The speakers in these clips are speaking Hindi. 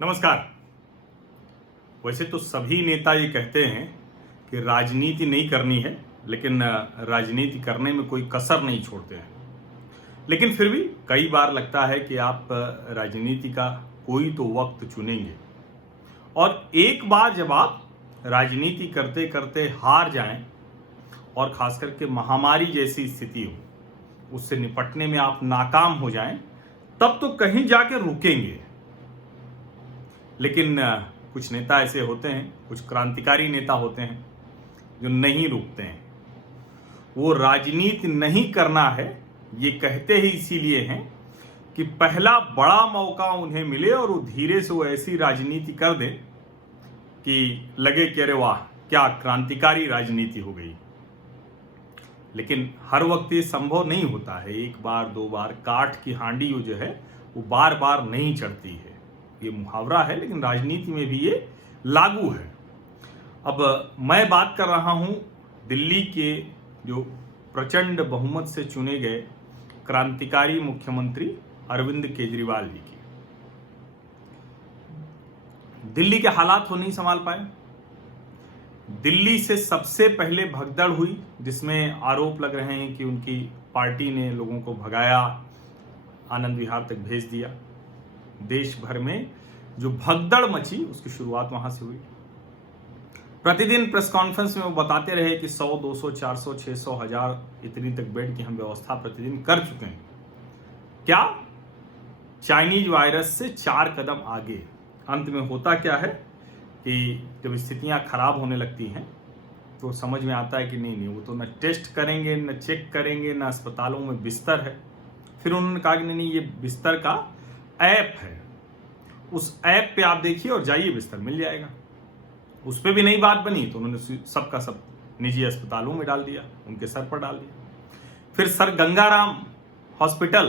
नमस्कार। वैसे तो सभी नेता ये कहते हैं कि राजनीति नहीं करनी है, लेकिन राजनीति करने में कोई कसर नहीं छोड़ते हैं। लेकिन फिर भी कई बार लगता है कि आप राजनीति का कोई तो वक्त चुनेंगे, और एक बार जब आप राजनीति करते करते हार जाएं और खास करके महामारी जैसी स्थिति हो, उससे निपटने में आप नाकाम हो जाएं, तब तो कहीं जाके रुकेंगे। लेकिन कुछ नेता ऐसे होते हैं, कुछ क्रांतिकारी नेता होते हैं जो नहीं रुकते हैं। वो राजनीति नहीं करना है ये कहते ही इसीलिए हैं कि पहला बड़ा मौका उन्हें मिले और वो धीरे से वो ऐसी राजनीति कर दे कि लगे कि अरे वाह, क्या क्रांतिकारी राजनीति हो गई। लेकिन हर वक्त ये संभव नहीं होता है। एक बार दो बार काठ की हांडी जो है वो बार बार नहीं चढ़ती है। ये मुहावरा है, लेकिन राजनीति में भी ये लागू है। अब मैं बात कर रहा हूं दिल्ली के जो प्रचंड बहुमत से चुने गए क्रांतिकारी मुख्यमंत्री अरविंद केजरीवाल जी की। दिल्ली के हालात वो नहीं संभाल पाए। दिल्ली से सबसे पहले भगदड़ हुई, जिसमें आरोप लग रहे हैं कि उनकी पार्टी ने लोगों को भगाया, आनंद विहार तक भेज दिया। देश भर में जो भगदड़ मची उसकी शुरुआत वहां से हुई। प्रतिदिन प्रेस कॉन्फ्रेंस में वो बताते रहे कि 100, 200, 400, 600, 1000 इतनी तक बेड की हम व्यवस्था प्रतिदिन कर चुके हैं। क्या? चाइनीज वायरस से 4 कदम आगे। अंत में होता क्या है कि जब स्थितियां खराब होने लगती हैं तो समझ में आता है कि नहीं, वो तो न टेस्ट करेंगे, न चेक करेंगे, न अस्पतालों में बिस्तर है। फिर उन्होंने कहा कि नहीं, ये बिस्तर का ऐप है, उस ऐप पे आप देखिए और जाइए, बिस्तर मिल जाएगा। उस पर भी नई बात बनी तो उन्होंने सबका सब निजी अस्पतालों में डाल दिया, उनके सर पर डाल दिया। फिर सर गंगाराम हॉस्पिटल,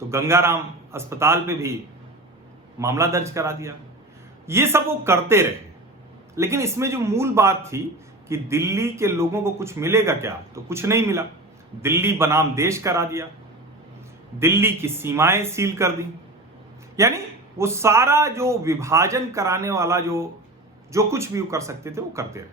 तो गंगाराम अस्पताल पे भी मामला दर्ज करा दिया। ये सब वो करते रहे, लेकिन इसमें जो मूल बात थी कि दिल्ली के लोगों को कुछ मिलेगा क्या, तो कुछ नहीं मिला। दिल्ली बनाम देश करा दिया, दिल्ली की सीमाएं सील कर दी। यानी वो सारा जो विभाजन कराने वाला जो कुछ भी वो कर सकते थे वो करते रहे।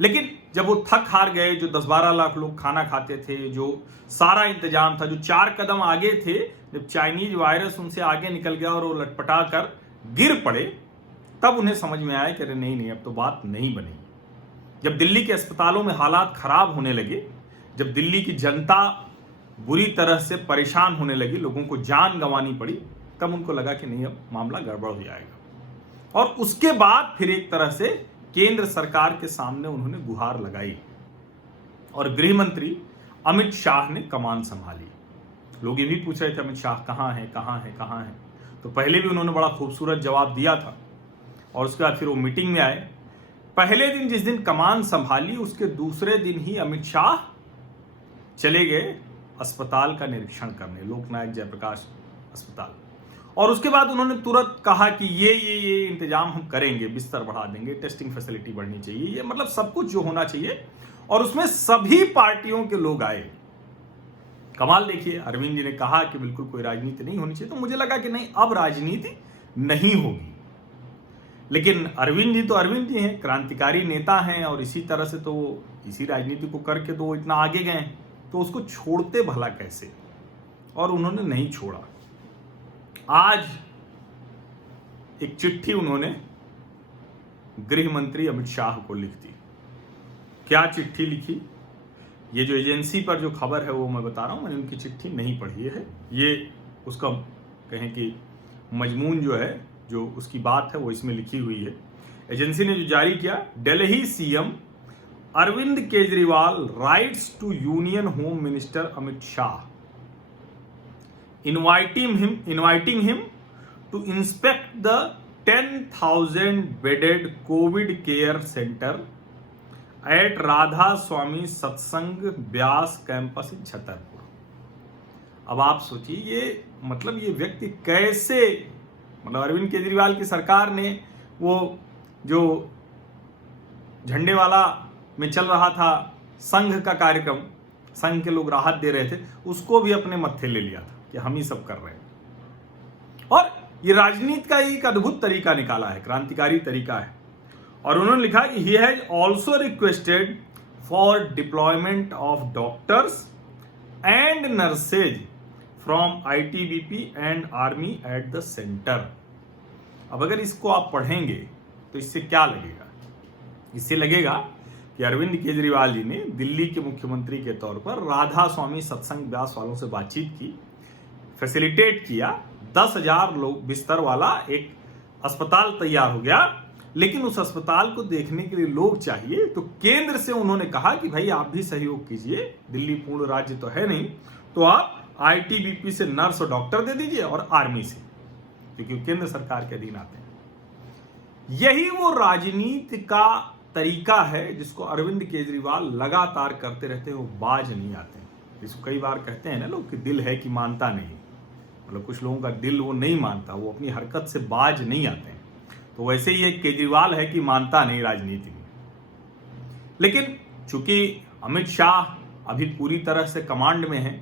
लेकिन जब वो थक हार गए, जो 10-12 लाख लोग खाना खाते थे, जो सारा इंतजाम था, जो 4 कदम आगे थे, जब चाइनीज वायरस उनसे आगे निकल गया और वो लटपटा कर गिर पड़े, तब उन्हें समझ में आया कि अरे नहीं, अब तो बात नहीं बनेगी। जब दिल्ली के अस्पतालों में हालात खराब होने लगे, जब दिल्ली की जनता बुरी तरह से परेशान होने लगी, लोगों को जान गंवानी पड़ी, तब उनको लगा कि नहीं, अब मामला गड़बड़ हो जाएगा। और उसके बाद फिर एक तरह से केंद्र सरकार के सामने उन्होंने गुहार लगाई और गृह मंत्री अमित शाह ने कमान संभाली। लोग ये भी पूछ रहे थे अमित शाह कहाँ है। तो पहले भी उन्होंने बड़ा खूबसूरत जवाब दिया था, और उसके बाद फिर वो मीटिंग में आए। पहले दिन जिस दिन कमान संभाली, उसके दूसरे दिन ही अमित शाह चले गए अस्पताल का निरीक्षण करने, लोकनायक जयप्रकाश अस्पताल। और उसके बाद उन्होंने तुरंत कहा कि ये इंतजाम हम करेंगे, बिस्तर बढ़ा देंगे, टेस्टिंग फैसिलिटी बढ़नी चाहिए, ये मतलब सब कुछ जो होना चाहिए। और उसमें सभी पार्टियों के लोग आए। कमाल देखिए, अरविंद जी ने कहा कि बिल्कुल कोई राजनीति नहीं होनी चाहिए, तो मुझे लगा कि नहीं, अब राजनीति नहीं होगी। लेकिन अरविंद जी तो अरविंद जी हैं, क्रांतिकारी नेता हैं, और इसी तरह से तो इसी राजनीति को करके तो वो इतना आगे गए हैं, तो उसको छोड़ते भला कैसे। और उन्होंने नहीं छोड़ा। आज एक चिट्ठी उन्होंने गृह मंत्री अमित शाह को लिख दी। क्या चिट्ठी लिखी, ये जो एजेंसी पर जो खबर है वो मैं बता रहा हूं, मैंने उनकी चिट्ठी नहीं पढ़ी है। ये उसका कहें कि मजमून जो है, जो उसकी बात है, वो इसमें लिखी हुई है। एजेंसी ने जो जारी किया, Delhi CM Arvind Kejriwal writes to union home minister Amit Shah inviting him to inspect the 10,000 bedded COVID care center at Radha Swami Satsang Vyas campus in Chhatarpur. अब आप सोचिए, ये मतलब ये व्यक्ति कैसे, मतलब अरविंद केजरीवाल की सरकार ने वो जो झंडे वाला में चल रहा था संघ का कार्यक्रम, संघ के लोग राहत दे रहे थे, उसको भी अपने मत्थे ले लिया था कि हम ही सब कर रहे हैं। और ये राजनीति का एक अद्भुत तरीका निकाला है, क्रांतिकारी तरीका है। और उन्होंने लिखा कि he has also requested for deployment of doctors and nurses from ITBP and army at the centre. अब अगर इसको आप पढ़ेंगे तो इससे क्या लगेगा? इससे लगेगा कि अरविंद केजरीवाल जी ने दिल्ली के मुख्यमंत्री के तौर पर राधा स्वामी सत्संग व्यास वालों से बातचीत की, फैसिलिटेट किया, 10,000 लोग बिस्तर वाला एक अस्पताल तैयार हो गया। लेकिन उस अस्पताल को देखने के लिए लोग चाहिए, तो केंद्र से उन्होंने कहा कि भाई आप भी सहयोग कीजिए, दिल्ली पूर्ण राज्य तो है नहीं, तो आप आईटीबीपी से नर्स और डॉक्टर दे दीजिए और आर्मी से, क्योंकि केंद्र सरकार के अधीन आते हैं। यही वो राजनीति का तरीका है जिसको अरविंद केजरीवाल लगातार करते रहते हैं, वो बाज नहीं आते। जिसको कई बार कहते हैं ना लोग कि दिल है कि मानता नहीं, मतलब कुछ लोगों का दिल वो नहीं मानता, वो अपनी हरकत से बाज नहीं आते हैं। तो वैसे ही एक केजरीवाल है कि मानता नहीं राजनीति में। लेकिन चूंकि अमित शाह अभी पूरी तरह से कमांड में है,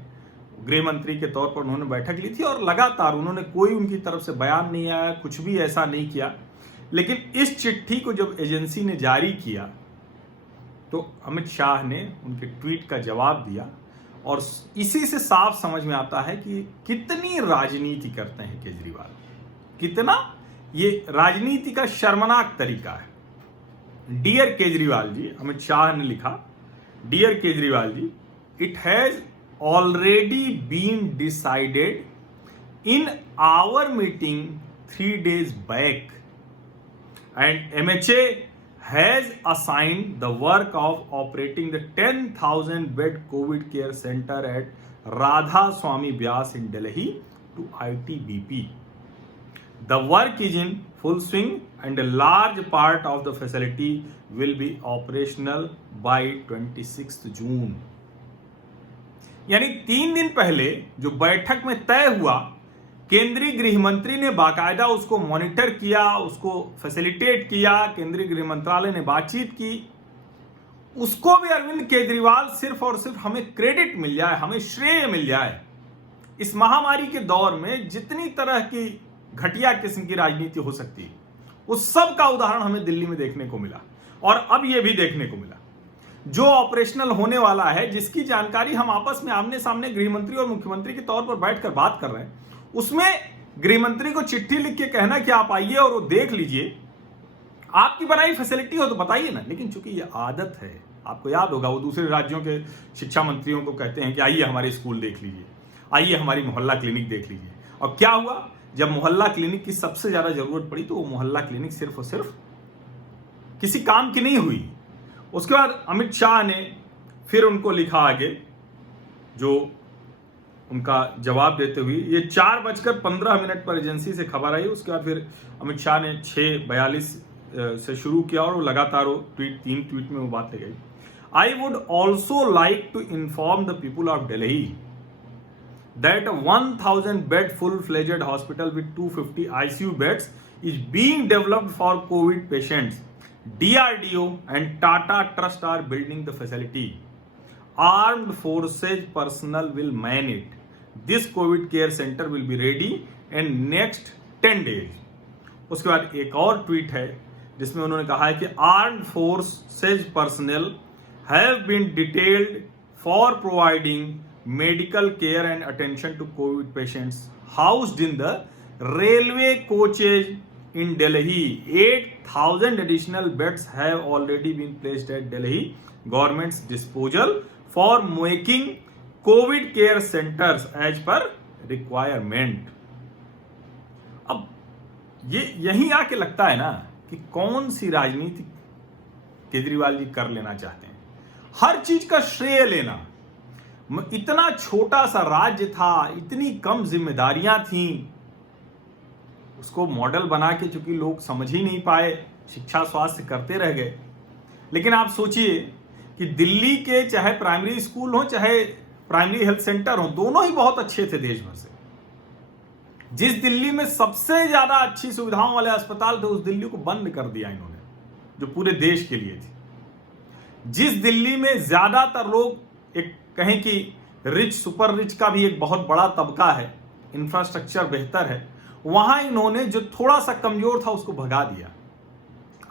गृह मंत्री के तौर पर उन्होंने बैठक ली थी और लगातार उन्होंने कोई उनकी तरफ से बयान नहीं आया, कुछ भी ऐसा नहीं किया। लेकिन इस चिट्ठी को जब एजेंसी ने जारी किया तो अमित शाह ने उनके ट्वीट का जवाब दिया, और इसी से साफ समझ में आता है कि कितनी राजनीति करते हैं केजरीवाल, कितना ये राजनीति का शर्मनाक तरीका है। डियर केजरीवाल जी, अमित शाह ने लिखा, dear Kejriwal ji, it has already been decided in our meeting 3 days back, and MHA has assigned the work of operating the 10,000 bed COVID care center at Radha Swami Vyas in Delhi to ITBP. The work is in full swing and a large part of the facility will be operational by 26th June. यानी 3 दिन पहले जो बैठक में तय हुआ, केंद्रीय गृह मंत्री ने बाकायदा उसको मॉनिटर किया, उसको फैसिलिटेट किया, केंद्रीय गृह मंत्रालय ने बातचीत की, उसको भी अरविंद केजरीवाल सिर्फ और सिर्फ हमें क्रेडिट मिल जाए, हमें श्रेय मिल जाए। इस महामारी के दौर में जितनी तरह की घटिया किस्म की राजनीति हो सकती है, उस सब का उदाहरण हमें दिल्ली में देखने को मिला। और अब यह भी देखने को मिला जो ऑपरेशनल होने वाला है, जिसकी जानकारी हम आपस में आमने सामने गृह मंत्री और मुख्यमंत्री के तौर पर बैठकर बात कर रहे हैं, उसमें गृह मंत्री को चिट्ठी लिख के कहना कि आप आइए और वो देख लीजिए, आपकी बनाई फैसिलिटी हो तो बताइए ना। लेकिन चूंकि ये आदत है, आपको याद होगा वो दूसरे राज्यों के शिक्षा मंत्रियों को कहते हैं कि आइए हमारे स्कूल देख लीजिए, आइए हमारी मोहल्ला क्लिनिक देख लीजिए। और क्या हुआ, जब मोहल्ला क्लिनिक की सबसे ज्यादा जरूरत पड़ी तो वो मोहल्ला क्लिनिक सिर्फ और सिर्फ किसी काम की नहीं हुई। उसके बाद अमित शाह ने फिर उनको लिखा आगे, जो उनका जवाब देते हुए, ये 4:15 पर एजेंसी से खबर आई। उसके बाद फिर अमित शाह ने 6:42 से शुरू किया और वो लगातार वो 3 ट्वीट में वो बात ले गई। I would also like to inform the people of Delhi that 1000 bed full fledged hospital with 250 ICU beds is being developed for covid patients. DRDO and Tata Trust are building the facility. Armed forces personnel will man it. This COVID care center will be ready in next 10 days. उसके बाद एक और ट्वीट है जिसमें उन्होंने कहा है कि armed forces personnel have been detailed for providing medical care and attention to COVID patients housed in the railway coaches in Delhi. 8,000 additional beds have already been placed at Delhi government's disposal for making COVID care centers as per requirement. अब ये यहीं आके लगता है ना कि कौन सी राजनीति केजरीवाल जी कर लेना चाहते हैं, हर चीज का श्रेय लेना। इतना छोटा सा राज्य था, इतनी कम जिम्मेदारियां थीं, उसको मॉडल बना के चूंकि लोग समझ ही नहीं पाए, शिक्षा स्वास्थ्य करते रह गए। लेकिन आप सोचिए कि दिल्ली के चाहे प्राइमरी स्कूल हो चाहे प्राइमरी हेल्थ सेंटर हो, दोनों ही बहुत अच्छे थे देश भर से। जिस दिल्ली में सबसे ज्यादा अच्छी सुविधाओं वाले अस्पताल थे, उस दिल्ली को बंद कर दिया इन्होंने, जो पूरे देश के लिए थी। जिस दिल्ली में ज्यादातर लोग, एक कहें कि रिच सुपर रिच का भी एक बहुत बड़ा तबका है, इंफ्रास्ट्रक्चर बेहतर है, वहां इन्होंने जो थोड़ा सा कमजोर था उसको भगा दिया,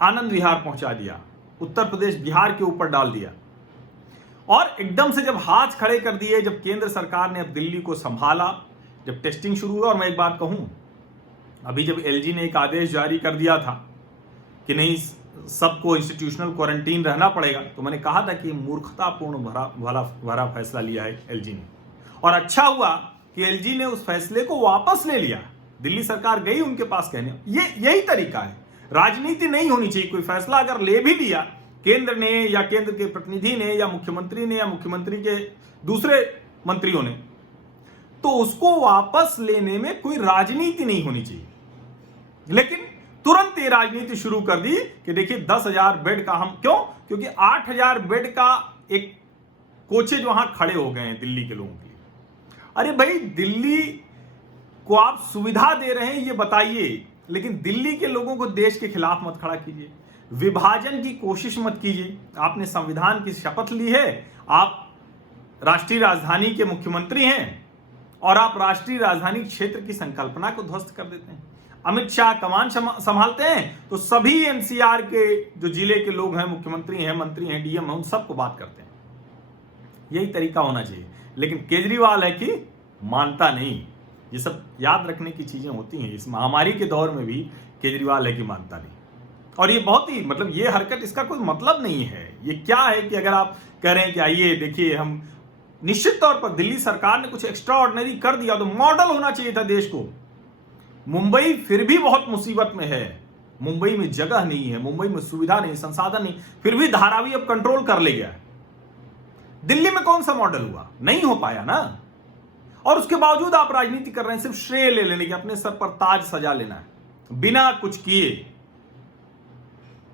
आनंद विहार पहुंचा दिया, उत्तर प्रदेश बिहार के ऊपर डाल दिया। और एकदम से जब हाथ खड़े कर दिए, जब केंद्र सरकार ने अब दिल्ली को संभाला, जब टेस्टिंग शुरू हुआ, और मैं एक बात कहूं, अभी जब एलजी ने एक आदेश जारी कर दिया था कि नहीं सबको इंस्टीट्यूशनल क्वारंटीन रहना पड़ेगा, तो मैंने कहा था कि मूर्खतापूर्ण भरा फैसला लिया है एलजी ने। और अच्छा हुआ कि एलजी ने उस फैसले को वापस ले लिया। दिल्ली सरकार गई उनके पास कहने, यही तरीका है, राजनीति नहीं होनी चाहिए। कोई फैसला अगर ले भी लिया केंद्र ने या केंद्र के प्रतिनिधि ने या मुख्यमंत्री ने या मुख्यमंत्री के दूसरे मंत्रियों ने, तो उसको वापस लेने में कोई राजनीति नहीं होनी चाहिए। लेकिन तुरंत ये राजनीति शुरू कर दी कि देखिए 10,000 बेड का हम क्यों, क्योंकि 8,000 बेड का एक कोचेज वहां खड़े हो गए हैं दिल्ली के लोगों के लिए। अरे भाई, दिल्ली को आप सुविधा दे रहे हैं ये बताइए, लेकिन दिल्ली के लोगों को देश के खिलाफ मत खड़ा कीजिए, विभाजन की कोशिश मत कीजिए। आपने संविधान की शपथ ली है, आप राष्ट्रीय राजधानी के मुख्यमंत्री हैं और आप राष्ट्रीय राजधानी क्षेत्र की संकल्पना को ध्वस्त कर देते हैं। अमित शाह कमान संभालते हैं तो सभी एनसीआर के जो जिले के लोग हैं, मुख्यमंत्री हैं, मंत्री हैं, डीएम हैं, उन सबको बात करते हैं। यही तरीका होना चाहिए। लेकिन केजरीवाल है कि मानता नहीं। ये सब याद रखने की चीजें होती हैं। इस महामारी के दौर में भी केजरीवाल है कि मानता नहीं। और ये बहुत ही मतलब ये हरकत, इसका कोई मतलब नहीं है। ये क्या है कि अगर आप कह रहे हैं कि आइए देखिए, हम निश्चित तौर पर दिल्ली सरकार ने कुछ एक्स्ट्रा ऑर्डिनरी कर दिया तो मॉडल होना चाहिए था देश को। मुंबई फिर भी बहुत मुसीबत में है। मुंबई में जगह नहीं है, मुंबई में सुविधा नहीं, संसाधन नहीं, फिर भी धारावी अब कंट्रोल कर ले गया है। दिल्ली में कौन सा मॉडल हुआ? नहीं हो पाया ना। और उसके बावजूद आप राजनीति कर रहे हैं, सिर्फ श्रेय ले लेने की, अपने सर पर ताज सजा लेना है बिना कुछ किए।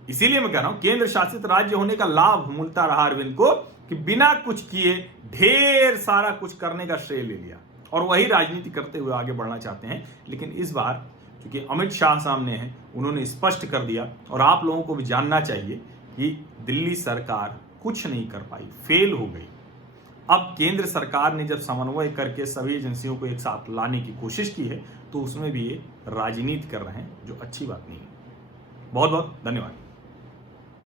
इसीलिए मैं कह रहा हूं, केंद्र शासित राज्य होने का लाभ मिलता रहा अरविंद को कि बिना कुछ किए ढेर सारा कुछ करने का श्रेय ले लिया और वही राजनीति करते हुए आगे बढ़ना चाहते हैं। लेकिन इस बार क्योंकि अमित शाह सामने हैं, उन्होंने स्पष्ट कर दिया और आप लोगों को भी जानना चाहिए कि दिल्ली सरकार कुछ नहीं कर पाई, फेल हो गई। अब केंद्र सरकार ने जब समन्वय करके सभी एजेंसियों को एक साथ लाने की कोशिश की है तो उसमें भी ये राजनीति कर रहे हैं, जो अच्छी बात नहीं है। बहुत बहुत धन्यवाद।